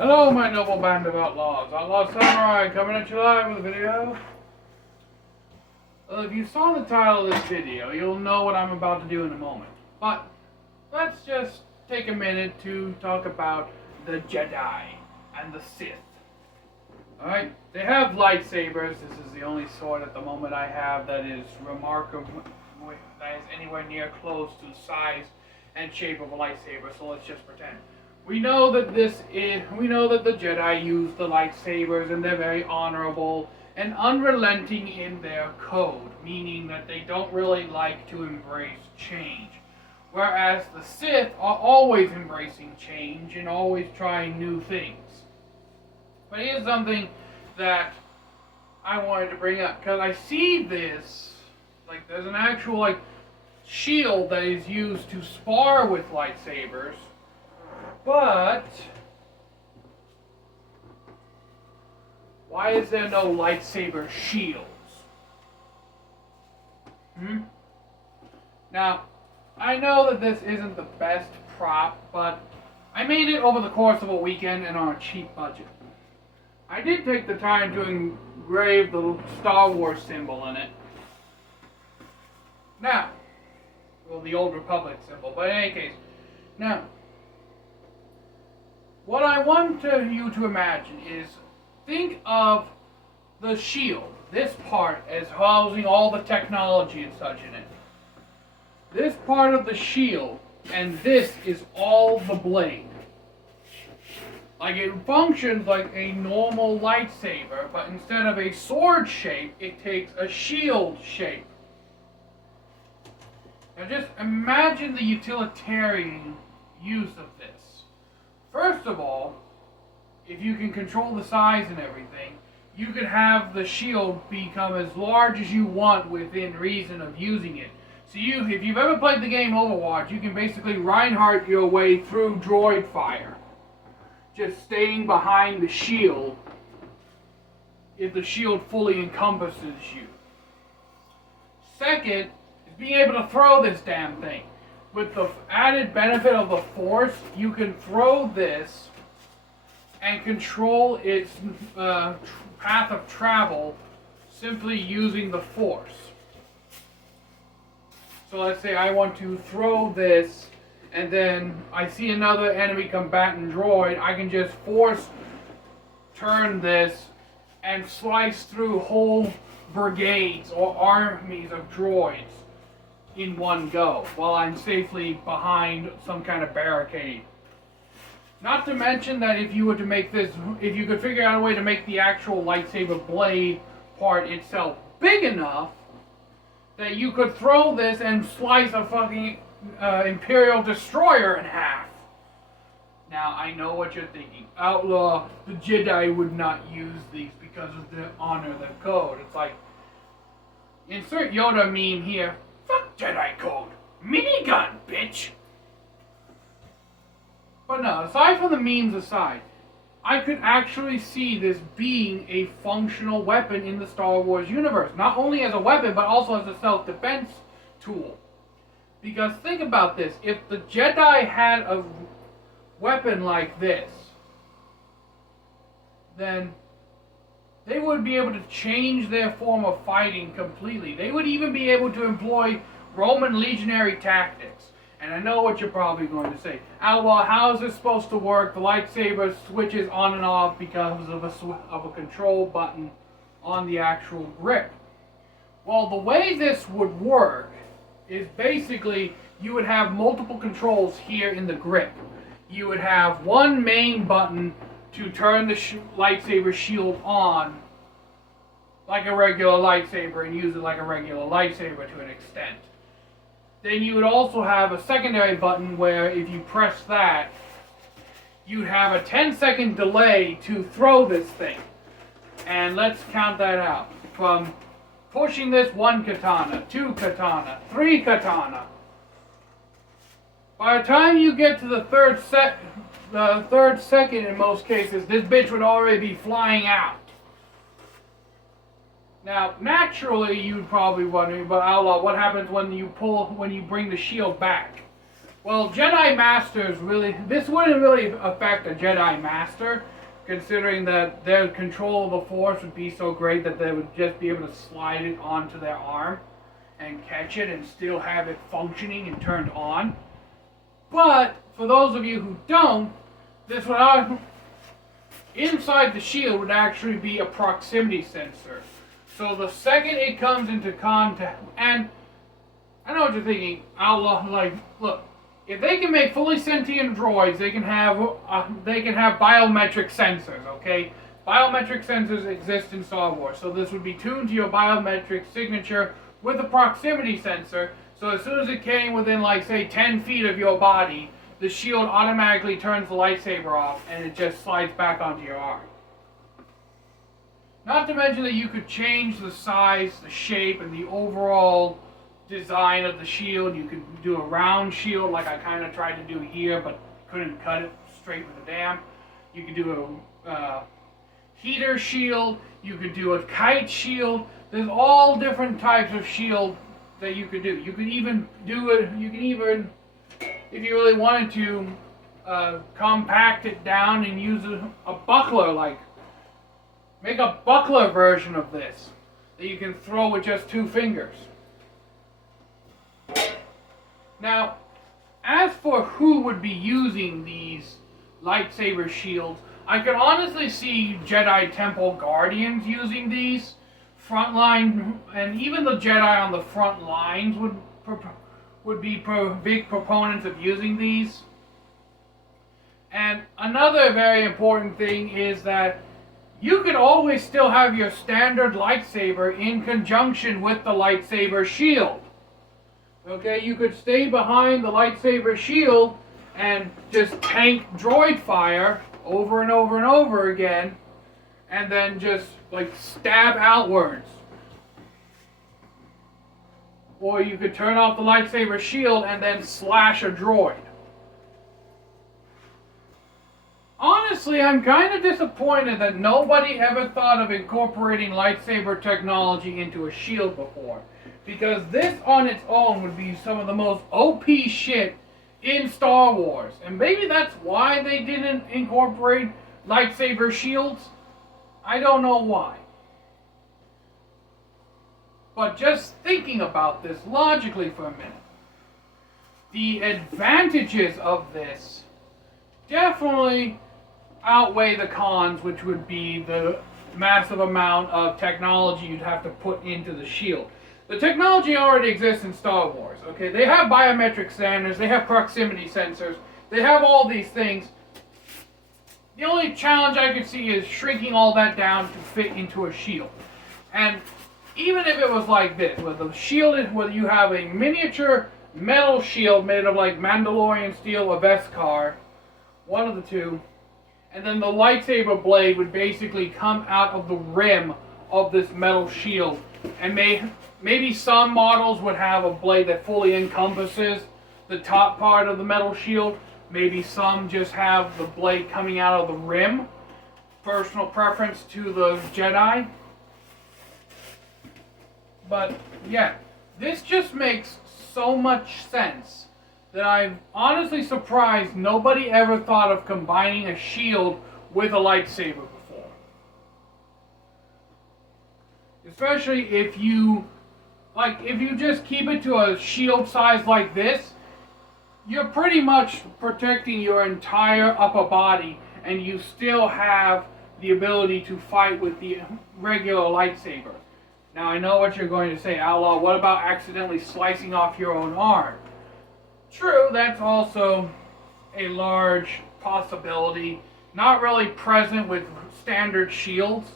Hello, my noble band of outlaws. Outlaw Samurai coming at you live with a video. Well, if you saw the title of this video, you'll know what I'm about to do in a moment. But let's just take a minute to talk about the Jedi and the Sith. Alright, they have lightsabers. This is the only sword at the moment I have that is remarkable, that is anywhere near close to the size and shape of a lightsaber, so let's just pretend. We know that the Jedi use the lightsabers and they're very honorable and unrelenting in their code, meaning that they don't really like to embrace change. Whereas the Sith are always embracing change and always trying new things. But here's something that I wanted to bring up, because I see this, like there's an actual shield that is used to spar with lightsabers, but why is there no lightsaber shields? Now, I know that this isn't the best prop, but I made it over the course of a weekend and on a cheap budget. I did take the time to engrave the Star Wars symbol in it. Now, well, the Old Republic symbol, but in any case, now, what I want you to imagine is, think of the shield, this part, as housing all the technology and such in it. This part of the shield, and this is all the blade. Like, it functions like a normal lightsaber, but instead of a sword shape, it takes a shield shape. Now just imagine the utilitarian use of this. First of all, if you can control the size and everything, you can have the shield become as large as you want within reason of using it. So if you've ever played the game Overwatch, you can basically Reinhardt your way through droid fire. Just staying behind the shield if the shield fully encompasses you. Second is being able to throw this damn thing. With the added benefit of the Force, you can throw this and control its path of travel simply using the Force. So let's say I want to throw this, and then I see another enemy combatant droid, I can just force turn this and slice through whole brigades or armies of droids in one go, while I'm safely behind some kind of barricade. Not to mention that if you were to make this, if you could figure out a way to make the actual lightsaber blade part itself big enough that you could throw this and slice a fucking Imperial destroyer in half. Now, I know what you're thinking. Outlaw, the Jedi would not use these because of the honor of the code. It's like, insert Yoda meme here. Fuck Jedi code. Minigun, bitch! But no, aside from the memes aside, I could actually see this being a functional weapon in the Star Wars universe. Not only as a weapon, but also as a self-defense tool. Because think about this, if the Jedi had a weapon like this, then they would be able to change their form of fighting completely. They would even be able to employ Roman legionary tactics. And I know what you're probably going to say. Outlaw, how is this supposed to work? The lightsaber switches on and off because of a control button on the actual grip. Well, the way this would work is basically you would have multiple controls here in the grip. You would have one main button to turn the lightsaber shield on like a regular lightsaber and use it like a regular lightsaber to an extent. Then you would also have a secondary button where if you press that, you'd have a 10-second delay to throw this thing. And let's count that out. From pushing this, 1 katana, 2 katana, 3 katana. By the time you get to the third second in most cases, this bitch would already be flying out. Now, naturally, you'd probably wonder, but Outlaw, what happens when you bring the shield back? Well, Jedi Masters really, this wouldn't really affect a Jedi Master, considering that their control of the Force would be so great that they would just be able to slide it onto their arm and catch it and still have it functioning and turned on. But for those of you who don't, this would inside the shield would actually be a proximity sensor. So the second it comes into contact, and I know what you're thinking, like, look, if they can make fully sentient droids, they can have biometric sensors, okay? Biometric sensors exist in Star Wars, so this would be tuned to your biometric signature with a proximity sensor, so as soon as it came within, like, say, 10 feet of your body, the shield automatically turns the lightsaber off, and it just slides back onto your arm. Not to mention that you could change the size, the shape, and the overall design of the shield. You could do a round shield like I kind of tried to do here, but couldn't cut it straight with a dam. You could do a heater shield. You could do a kite shield. There's all different types of shield that you could do. You could even do it. You can even, if you really wanted to, compact it down and use a buckler, like make a buckler version of this that you can throw with just 2 fingers. Now, as for who would be using these lightsaber shields, I could honestly see Jedi Temple Guardians using these. Frontline, and even the Jedi on the front lines would be big proponents of using these. And another very important thing is that you could always still have your standard lightsaber in conjunction with the lightsaber shield. Okay, you could stay behind the lightsaber shield and just tank droid fire over and over and over again, and then just like stab outwards. Or you could turn off the lightsaber shield and then slash a droid. Honestly, I'm kind of disappointed that nobody ever thought of incorporating lightsaber technology into a shield before. Because this on its own would be some of the most OP shit in Star Wars. And maybe that's why they didn't incorporate lightsaber shields. I don't know why. But just thinking about this logically for a minute, the advantages of this definitely outweigh the cons, which would be the massive amount of technology you'd have to put into the shield. The technology already exists in Star Wars, okay? They have biometric scanners, they have proximity sensors, they have all these things. The only challenge I could see is shrinking all that down to fit into a shield. And even if it was like this, where the shield is, where you have a miniature metal shield made of like Mandalorian steel or Beskar, one of the two, and then the lightsaber blade would basically come out of the rim of this metal shield, and maybe some models would have a blade that fully encompasses the top part of the metal shield. Maybe some just have the blade coming out of the rim. Personal preference to the Jedi. But yeah, this just makes so much sense that I'm honestly surprised nobody ever thought of combining a shield with a lightsaber before. Especially if you just keep it to a shield size like this, you're pretty much protecting your entire upper body, and you still have the ability to fight with the regular lightsaber. Now I know what you're going to say, Outlaw, what about accidentally slicing off your own arm? True, that's also a large possibility, not really present with standard shields,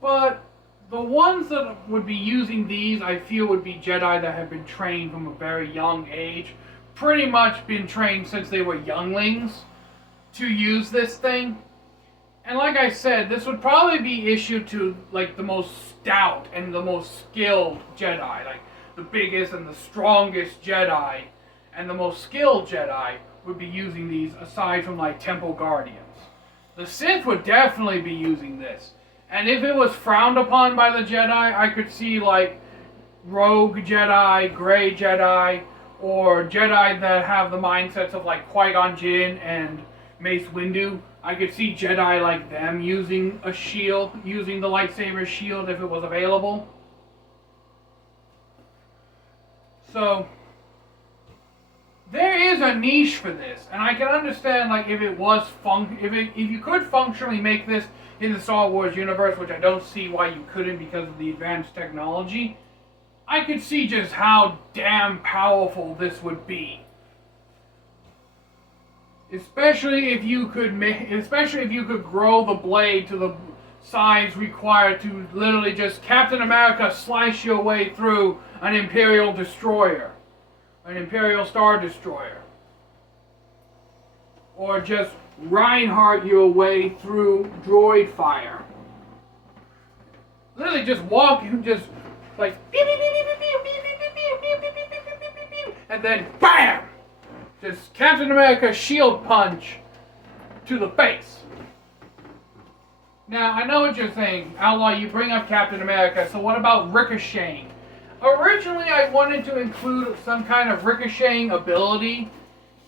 but the ones that would be using these, I feel, would be Jedi that have been trained from a very young age, pretty much been trained since they were younglings to use this thing. And like I said, this would probably be issued to like the most stout and the most skilled Jedi, like the biggest and the strongest Jedi and the most skilled Jedi would be using these, aside from like Temple Guardians. The Sith would definitely be using this. And if it was frowned upon by the Jedi, I could see like Rogue Jedi, Gray Jedi, or Jedi that have the mindsets of like Qui-Gon Jinn and Mace Windu. I could see Jedi like them using a shield, using the lightsaber shield if it was available. So there is a niche for this, and I can understand like if it was if you could functionally make this in the Star Wars universe, which I don't see why you couldn't because of the advanced technology. I could see just how damn powerful this would be. Especially if you could grow the blade to the size required to literally just Captain America slice your way through an Imperial destroyer, an Imperial Star Destroyer, or just Reinhardt your way through droid fire. Literally just walk, just like beep, beep, beep, beep, beep, beep, beep, beep, beep, beep, beep, beep, beep, beep, and then BAM! Just Captain America shield punch to the face. Now, I know what you're saying, Outlaw, you bring up Captain America, so what about ricocheting? Originally, I wanted to include some kind of ricocheting ability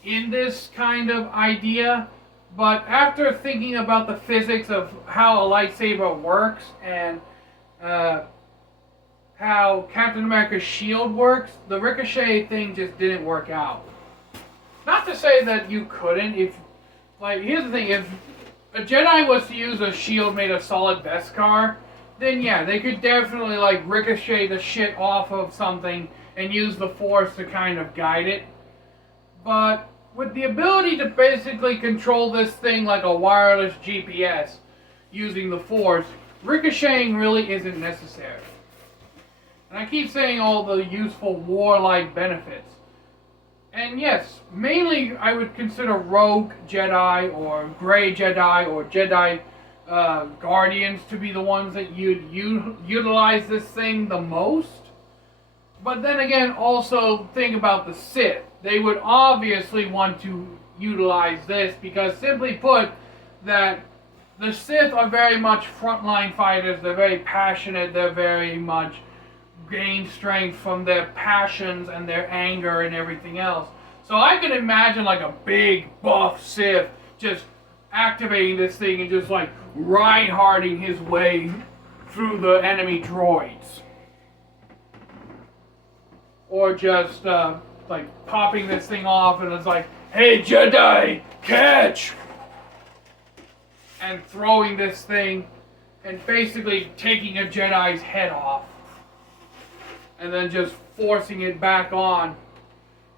in this kind of idea, but after thinking about the physics of how a lightsaber works and how Captain America's shield works, the ricochet thing just didn't work out. Not to say that you couldn't, here's the thing, if a Jedi was to use a shield made of solid Beskar, then yeah, they could definitely like ricochet the shit off of something and use the Force to kind of guide it. But with the ability to basically control this thing like a wireless GPS using the Force, ricocheting really isn't necessary. And I keep saying all the useful warlike benefits. And yes, mainly I would consider rogue Jedi or gray Jedi or Jedi Guardians to be the ones that you'd utilize this thing the most. But then again, also think about the Sith. They would obviously want to utilize this because, simply put, that the Sith are very much frontline fighters. They're very passionate. They're very much gain strength from their passions and their anger and everything else. So I can imagine like a big buff Sith just activating this thing and just like Reinhardting his way through the enemy droids. Or just like popping this thing off and it's like, hey Jedi, catch! And throwing this thing and basically taking a Jedi's head off. And then just forcing it back on.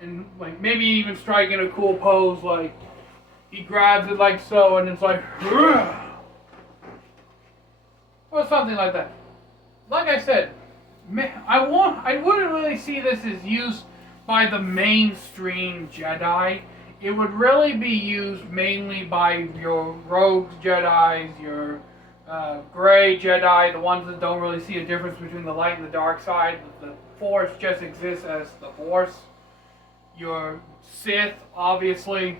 And like maybe even striking a cool pose like he grabs it like so and it's like Rrr! Or something like that. Like I said, I wouldn't really see this as used by the mainstream Jedi. It would really be used mainly by your rogue Jedis, your gray Jedi, the ones that don't really see a difference between the light and the dark side. The Force just exists as the Force. Your Sith, obviously,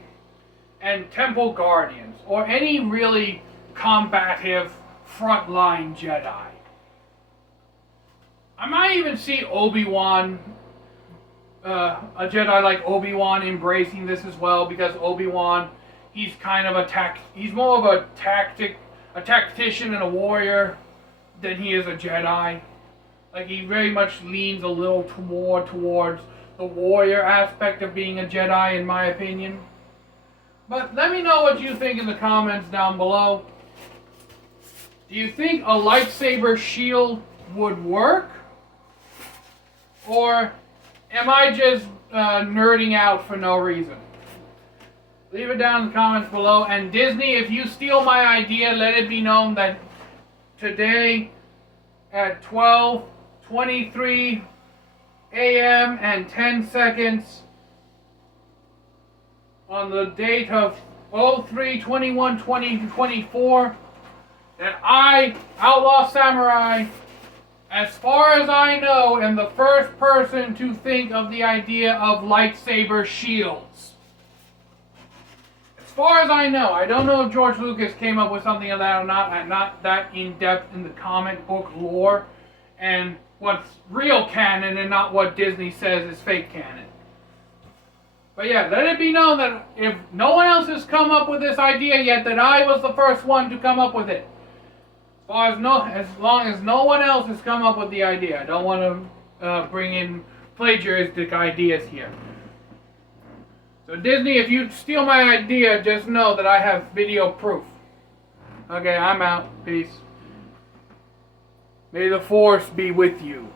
and Temple Guardians, or any really combative frontline Jedi. I might even see Obi-Wan, a Jedi like Obi-Wan embracing this as well, because Obi-Wan, he's kind of he's more of a tactician and a warrior than he is a Jedi. Like, he very much leans a little more towards the warrior aspect of being a Jedi, in my opinion. But let me know what you think in the comments down below. Do you think a lightsaber shield would work? Or am I just nerding out for no reason? Leave it down in the comments below. And Disney, if you steal my idea, let it be known that today at 12:23 a.m. and 10 seconds on the date of 03/21/2024, that I, Outlaw Samurai, as far as I know, am the first person to think of the idea of lightsaber shields. As far as I know. I don't know if George Lucas came up with something of that or not. I'm not that in-depth in the comic book lore and what's real canon and not what Disney says is fake canon. But yeah, let it be known that if no one else has come up with this idea yet, that I was the first one to come up with it. As long as no one else has come up with the idea. I don't want to bring in plagiaristic ideas here. So Disney, if you steal my idea, just know that I have video proof. Okay, I'm out. Peace. May the Force be with you.